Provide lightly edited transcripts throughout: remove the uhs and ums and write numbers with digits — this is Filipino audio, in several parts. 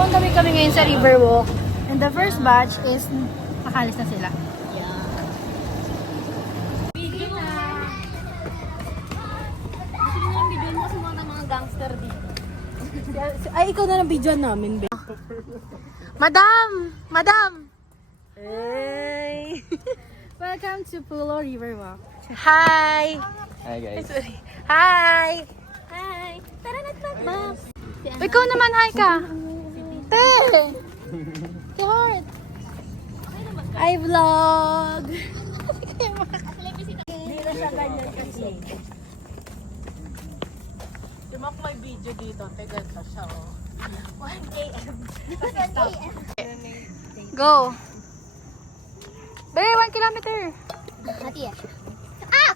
On the way kami ngayon sa Riverwalk. And the first batch is nakalis na sila. Gangster dito. Ay, ikaw na lang video namin, be. Madam! Madam! Hey! Welcome to Pulo Riverwalk. Hi! Hi guys. Sorry. Hi! Hi! Tara na, ma'am! Ikaw naman, hi ka! Te! Kehort! I vlog! Hindi na siya ganyan kasi. Tumak may video dito. Teganta siya, oh. 1 a.m. Go! Bere, 1 kilometer! Hati eh.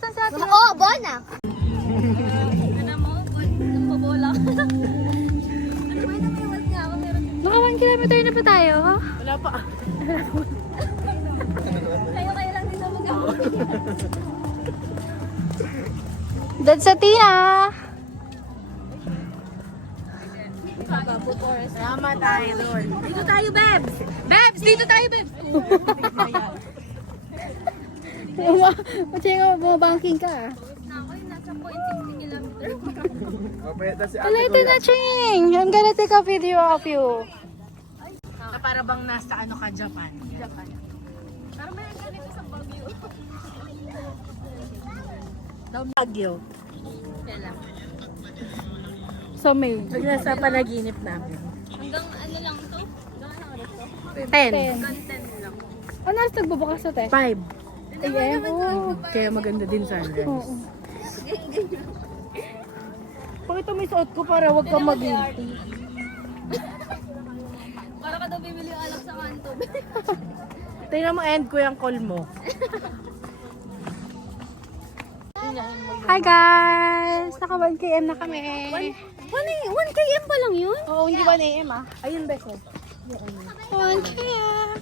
Saan sa atin? Oh, bona! Ano mo? Nagpabola ka. Ano ba yung namiwag nga ako? Baka 1 kilometer na pa tayo, ha? Wala pa. Kayo lang din sa mag-ako. That's sa Tina! Tama tayo doon. Dito tayo, Bebs! Bebs! Dito tayo, Bebs! Matiyang nga, bumabanking ka. Ako yung nasa 0.60 kilometer. Palito na, Ching! I'm gonna take a video of you. Na para bang nasa ano ka, Japan. Japan. Parang may ganito sa Baguio. Baguio. Kaya lang. So, May. Pag nasa panaginip namin. Hanggang ano lang to? Hanggang ano oras to? 10. Hanggang 10 lang. Ano oras nagbubukas na, te? 5. AM? Oo. Kaya maganda din sunrise. Oo. Pag ito may suot ko para wag kang mag Para ka daw bibili yung alak sa kanto. Tingnan mo end ko yung call mo. Hi guys! Naka 1 km na kami. 1 km pa lang yun? Oo, hindi 1 AM ah. Ayun, Beko. 1 km.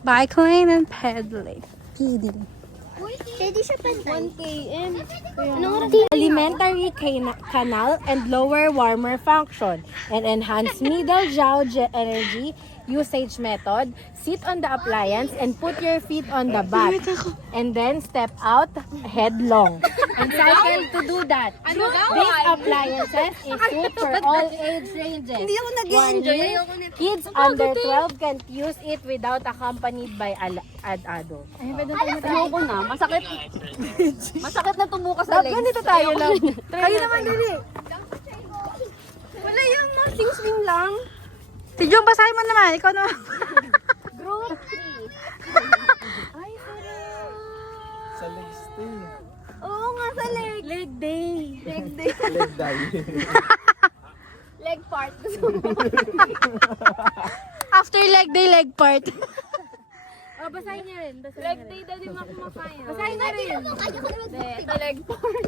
Bicycling and pedaling. Kidding. Pwede siya pa 1 km. Anong oras? Alimentary canal and lower warmer function and enhance middle jaw energy usage method. Sit on the appliance and put your feet on the back and then step out headlong and cycle to do that. These appliances is good for all age ranges. Hindi ako nag-enjoy. Warning, kids under 12 can't use it without accompanied by adult. Ayoko na. Masakit. Masakit na tumuka sa legs. Ganito tayo lang. Kayo naman dali. Wala yung mga swing lang. Si Jong, basahin mo naman. Ikaw naman. Group 3. Ay, Sa legs day. oo nga sa leg. Leg day. Leg day. Leg day. Leg part. Gusto mo. After leg day, leg part. Oh, basahin niya rin. Leg day daw di makumakain. Basahin niya rin. Ito leg part.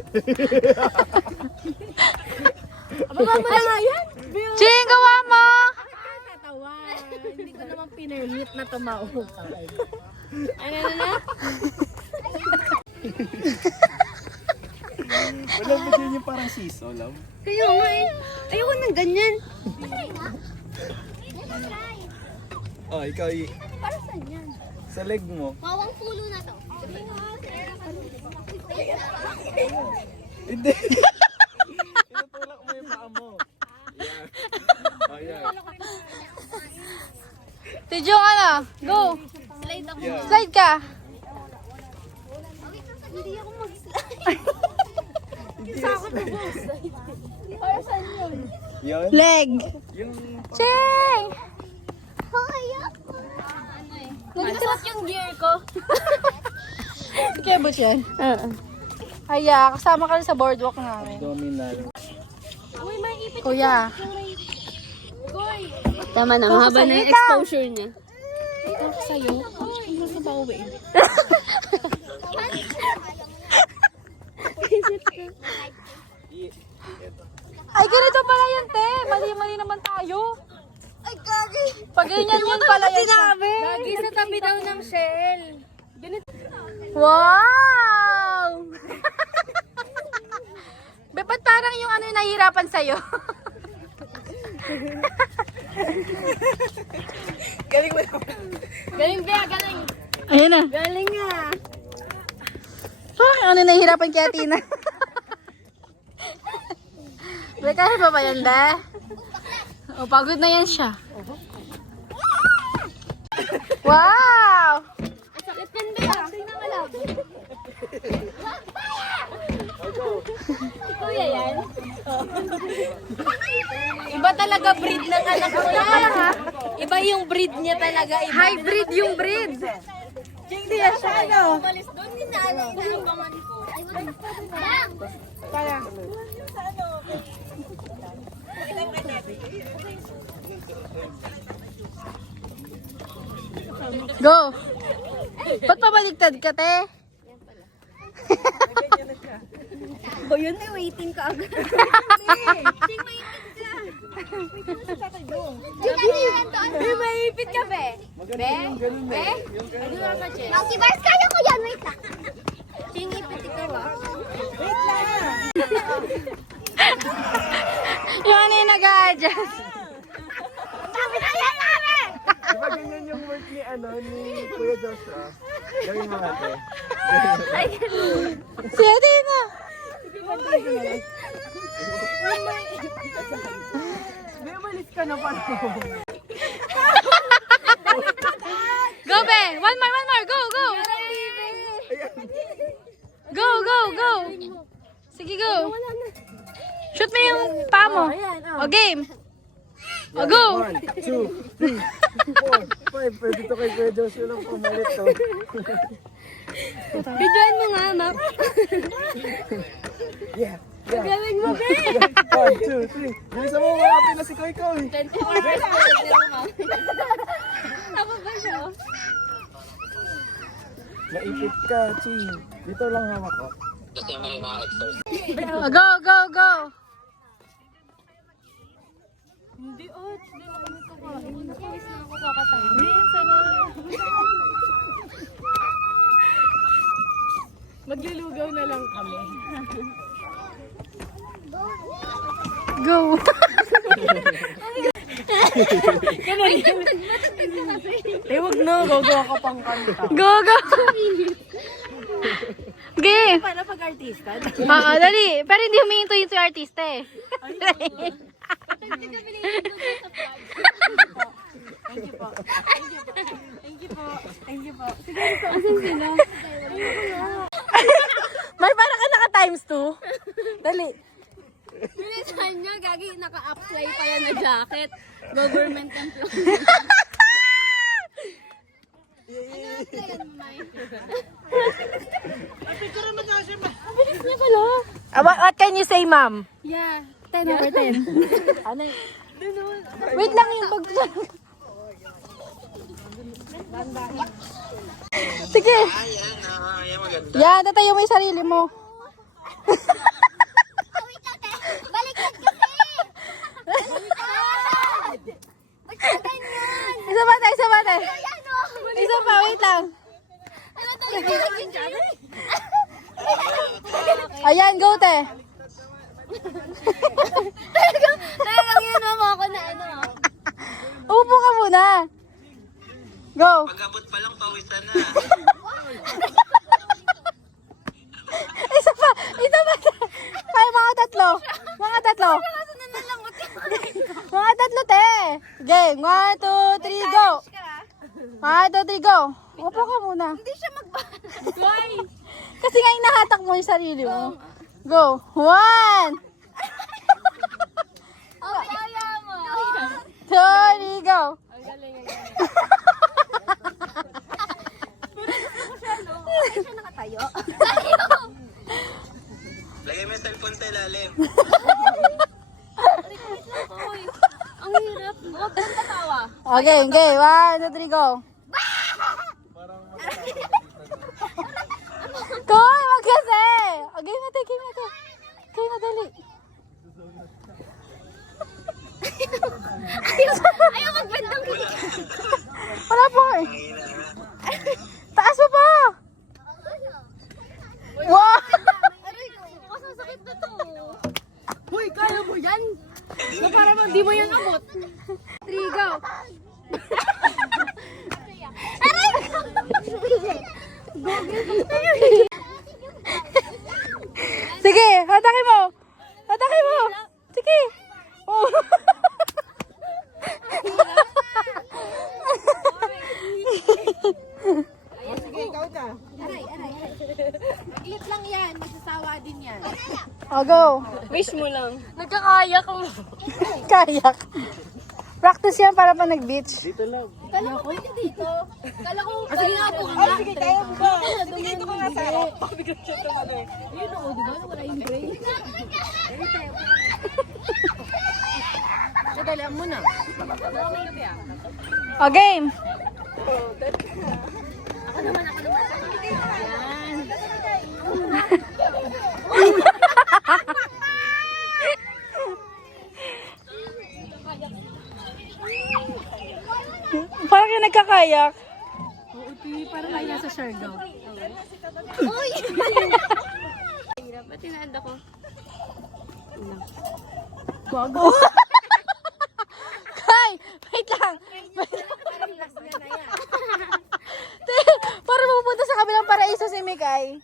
Baba mo na nga yan. Ching, gawa mo! Tatawa. Hindi ko naman pinermit na tumahukay. Ano na? Wala ba din yung parang siso, love? Kayo nga eh. Ayoko ng ganyan. Oh, ikaw Para saan yan? sa leg mo. Mawang pulo na to. Hindi. Tinutulak mo yung paa mo. Yeah. Oh, yeah. Si Jong, ano? Go! Slide ako. Yeah. Slide ka! Hindi ako mag-slide. Isa ako mag-slide. Para saan yun? Yun. Leg! Yung Ching! Ay, ako. Ano eh. Nagsuot yung gear ko. Kaya ba yan? Ay, kasama ka rin sa boardwalk namin. abdominal. Uy, may ipit. Kuya. Tama na, mahaba na yung exposure niya. Ito sa'yo. Ano sa bawi? Ay, ganito pala yun, te. Mali-mali naman tayo. Ay, gagi. Pag ganyan yun pala yan siya. Lagi sa tabi daw ng shell. Wow! Be, ba't parang yung ano yung nahihirapan sa'yo? Galing mo. Galing, Bea, galing. Ayun na. Galing nga. Ano nahihirapan kaya Tina? May kaya pa ba yan, be? O, pagod na yan siya. Wow! Sakit yan, Bea. Tingnan ka lang. Kuya yan? Iba talaga breed ng anak ko yan. Iba yung breed niya talaga. Iba. Hybrid yung breed. Hindi yan siya, ano? Umalis doon, inaalabangan ko. Ay, wala pa. Go! Ba't pabaligtad ka, te? O yun, may waiting ka agad. May maipit ka, Be. Be? Be? Ano nga ka, Che? Monkey bars, kaya ko yan. Wait lang. Tingipit ikaw ah. Yung ano yung nag-a-adjust? Diba ganyan yung work ni Kuya Joshua? Gawin mo natin. Si Athena! Be, umalis ka na pala. Go, Be! One more! Go, go! Go, go, go! Sige, go! Shoot mo yung paa mo. O, game! O, go! 1, 2, 3, 4, 5. Pwede to kay Kuya Joshua lang pumalit to. Bidyoan mo nga, Map. Yeah. Galing mo, Be. 1, 2, 3. Bilisan mo, malapit na si Koy Koy. 24 hours pa rin nila, Map. Tama ba siya? Naipit ka, Chi. Dito lang hawak ko. O, go, go, go! Hindi, hindi ako nagkakain. Nakawis na ako kakatayin. Maglulugaw na lang kami. Go! Huwag na, gagawa ka pang kanta. Go, go! Game! Para pag-artista. Oo, dali. Pero hindi humihinto yung artista eh. Thank you po. May para ka naka times 2. Dali. Bilisan nyo, gagi, naka-apply pa yan na jacket. Government employee. Applyan mo, May. Bilis niya pala. What can you say, ma'am? Yeah, 10 over 10. Ano? Wait lang yung bag. Sige. Yan, tatayo mo yung sarili mo. Baliktad kasi! Baliktad! Ba't ka ganyan? Isa pa tayo, isa pa tayo. Ayan o! Isa pa, wait lang. Ano tayo nag-jacket? Ayan, go te. Talagang yun mo ako na ano. Upo ka muna. Go. Pag-abot pa lang, pawisan na. Isa pa, isa pa. Kaya mga tatlo. Mga tatlo. Kaso nanalangot ka. Mga tatlo, te. Game. 1, 2, 3, go. 1, 2, 3, go. Upo ka muna. Hindi siya mag-balance. Why? Kasi nga inahatak mo yung sarili mo. Go. 1, Oh, kaya mo. 2, 3, go. Ang galing, ang galing. Ay, siya nakatayo. Lagay mo yung cellphone sa ilalim. Uy, ang hirap. Huwag kang tatawa. Okay, okay. 1, 2, 3, go. Koy, wag kasi. Okay na, take na to. Okay na, dali. Ayaw magbandang kita. Wala pa eh. Taas mo pa. Wow! Aray ko, masasakit na to. Uy, kaya mo yan? Na para mo, di mo yan abot. 3 Sige, ikaw na. Saglit lang yan. Magsasawa din yan. O, go. Wish mo lang. Nagkakayak mo. Kayak. Practice yan para pa nag-beach. Dito lang. Kala ko pwede dito. Kala ko kaya po nga. Sige, kaya mo ba? Sige, dito ka nga sa ako. Pabigat siya ito ano eh. Yun o, di ba? Wala yung break. Dalihan mo na. O, game. Parang yung nagkakayak. Oo, parang kayo nasa Siargao. Hirap. Ba't tinaanda ko? Kai! Wait lang! Para pupunta sa kabilang paraiso si Mikay.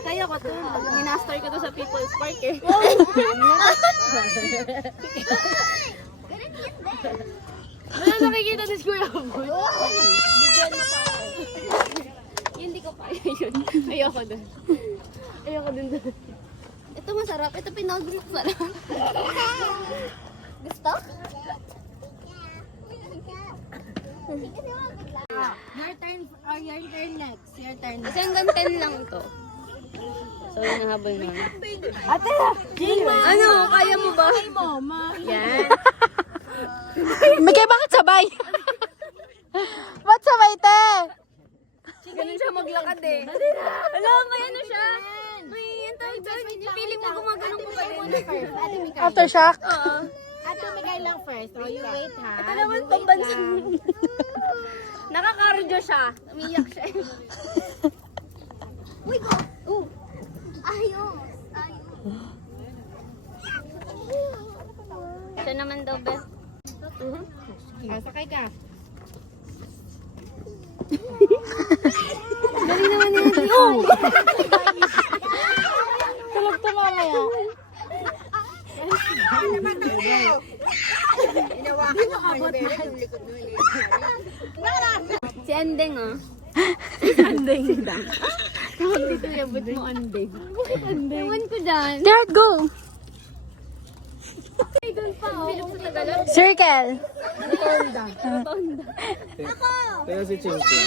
Kaya ko to. Minaster ko to sa People's Park eh. Wala nakikita ni Kuya Boy. Bigyan mo pa. Hindi ko pa yun. Ayoko dun. Ayoko dun dun. Ito masarap. Ito pinag-group sarap. Gusto? Your turn next. Your turn Kasi hanggang 10 lang to. So, nahabol na. Ano? Kaya mo ba? Yan. Mikay, bakit sabay? Ba't sabay, te? Ganun siya maglakad eh. Alam, may ano siya? May yung tawag doon. Yung feeling mo gumagano'n ko pa din. Aftershock? Oo. Ate, Miguel lang first. Oh, you wait ha. Ito naman pambansang. Nakakardio siya. Umiyak siya. Uy, go! Ayos! Siya naman daw, Beth. Sakay ka. Dali naman yan. Oh! Tulog to mamaya. Si Andeng, oh. Si Andeng. Tawag dito yung but mo Andeng. Bakit Andeng? Ewan ko dyan. Garrett, go! Ay, doon pa, oh. Philip sa Tagalog. Circle. Pero si Chinky.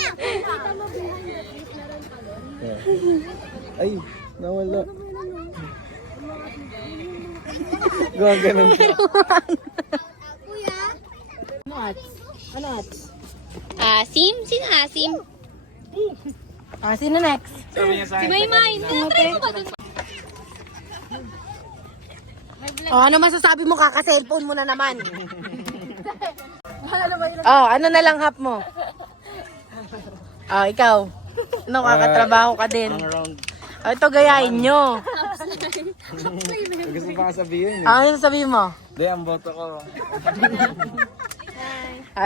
Ay, nawala. Gawin siya. Ano ats? Asim? Sino Asim? Sino next? Sabi niya sa Si Maymay. Try mo ba dun? Ano masasabi mo? Kaka-cellphone mo na naman. Ano na lang hap mo? Ikaw. Ano, kakatrabaho ka din. Ang round. Ito, gayahin nyo. Gusto pa sabihin eh. Ano sasabihin mo? Hindi, ang boto ko.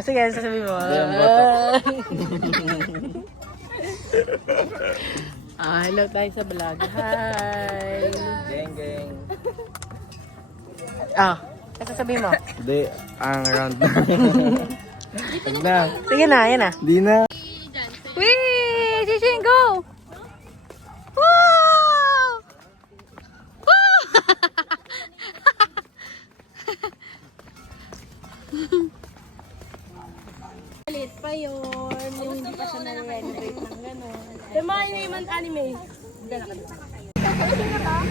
Sige, ano sasabihin mo? Hindi, ang boto. Hello tayo sa vlog. Hi. Geng, geng. Ano sasabihin mo? Hindi, ang round na. Huwag na. Sige na, yan na. Di na. Wee! Jishin, go! Wow! Wow! Palit pa yun. Yung hindi pa siya na-renovate ng gano'n.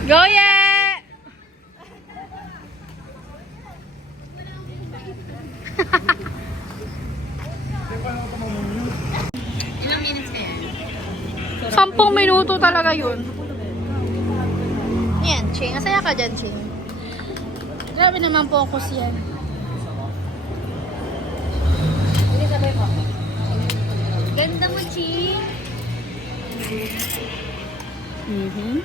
Go, yeah! Ilang minutes kaya? 10 minuto talaga yun. Yan, Ching. Asaya ka dyan, Ching. Grabe naman focus yan. Ganda mo, Ching. Mm-hmm.